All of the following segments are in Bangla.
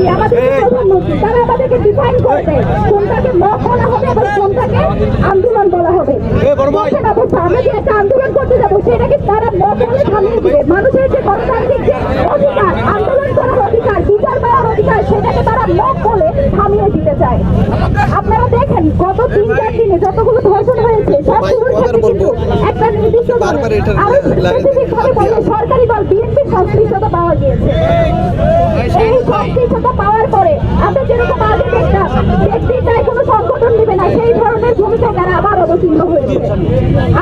মোদী, আমাদের প্রধানমন্ত্রী, তারা আমাদেরকে ডিফাইন করবে কোনটাকে মব বলা হবে এবং কোনটাকে আন্দোলন বলা হবে। দেখেন অবস্থা, আমরা যে একটা আন্দোলন করতে যাবো সেটাকে তারা মব বলে থামিয়ে দিবে। মানুষের যে গণতান্ত্রিক যে অধিকার, আন্দোলন করার অধিকার, বিচার পাওয়ার অধিকার, সেটাকে তারা মব বলে থামিয়ে দিতে চায়। আপনারা দেখেন গত 3-4 দিনে যতগুলো ধর্ষণ হয়েছে সবগুলোর ক্ষেত্রে কিন্তু একটা নির্দিষ্ট সরকারি দল বিএনপির সংশ্লিষ্টতা পাওয়া গিয়েছে। এই সংশ্লিষ্টতা পাওয়ার পরে আমরা যেরকম আগে দেখতাম ব্যক্তির দায় কোনো সংগঠন নেবে না, সেই ধরনের ভূমিকায় তারা আবার অবতীর্ণ হয়েছে।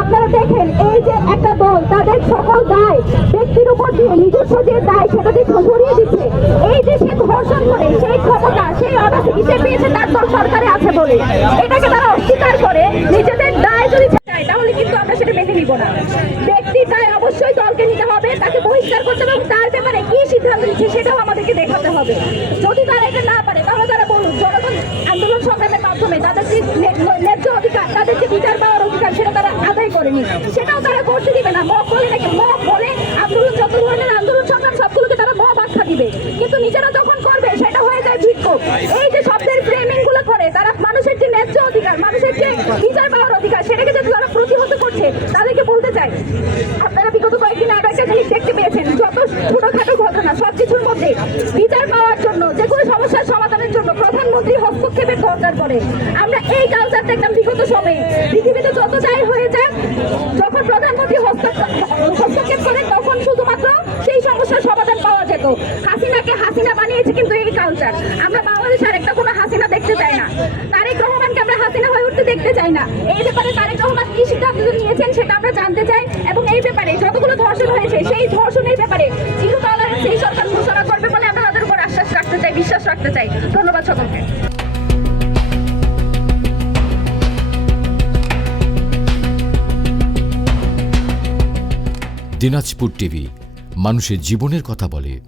আপনারা দেখেন এই যে একটা দল তাদের সকল দায় ব্যক্তির উপর দিয়ে নিজস্ব যে দায় সেটা দিয়ে সরিয়ে দিচ্ছে। এই যে সে ধর্ষণ করে সেই ক্ষমতা সেই অনাধিকার পেয়েছে তার দল সরকারে আছে বলে এটাকে তারা অস্বীকার করে নিজেদের দায় যদি চায় তাহলে কিন্তু আমরা সেটা মেনে নিব না। ব্যক্তির দায় অবশ্যই দলকে নিতে হবে, তাকে বহিষ্কার করতে হবে এবং তার ব্যাপারে কি সিদ্ধান্ত নিচ্ছে সেটাও আমাদেরকে দেখাতে হবে। যদি তারা এটা না পারে তাহলে তারা বলুন জনগণ আন্দোলন সংগ্রামের মাধ্যমে তাদের যে ন্যায্য অধিকার, তাদের যে বিচার পাওয়ার অধিকার সেটা তারা আদায় করেনি, সেটাও তারা করতে দিবে না। মব বলে নাকি মব বলে আন্দোলন, যত ধরনের আন্দোলন সংগ্রাম সবগুলোকে তারা মব আখ্যা দিবে, কিন্তু নিজেরা যখন করবে সেটা হয়ে যায় বিক্ষোভ। এই যে শব্দের ফ্রেমিং গুলো করে তারা মানুষের যে ন্যায্য অধিকার, মানুষের যে বিচার পাওয়ার অধিকার সেটাকে যদি তারা প্রতিহত করছে তাদেরকে বলতে চাই আপনারা বিগত কয়েকদিন আগে একটা জিনিস দেখতে পেয়েছেন, যত ছোটখাটো ঘটনা সবকিছুর মধ্যে বিচার পাওয়ার জন্য, যে কোনো সমস্যার সমাধানের জন্য প্রধানমন্ত্রী হস্তক্ষেপের দরকার পড়ে। আমরা এই কালচারটা একদম বিগত সময়ে পৃথিবীতে যত যাই হয়ে যাক, যখন প্রধানমন্ত্রী হস্তক্ষেপ করেন তখন শুধুমাত্র সেই সমস্যার সমাধান পাওয়া যেত। হাসিনাকে হাসিনা বানিয়েছে কিন্তু এই কালচার। আমরা বাংলাদেশে আরেকটা কোনো হাসিনা দেখতে চাই না। তারেক রহমানকে আমরা হাসিনা হয়ে উঠতে দেখতে চাই না। এই ব্যাপারে তারেক রহমান কি সিদ্ধান্ত নিয়েছেন সেটা আমরা জানতে চাই এবং এই ব্যাপারে যতগুলো ধর্ষণ হয়েছে সেই ধর্ষণের ব্যাপারে জিরো টলারেন্স এই সরকার ঘোষণা করবে বলে আমরা তাদের উপর আশ্বাস রাখতে চাই, বিশ্বাস রাখতে চাই। ধন্যবাদ সকলকে। দিনাজপুর টিভি, মানুষের জীবনের কথা বলে।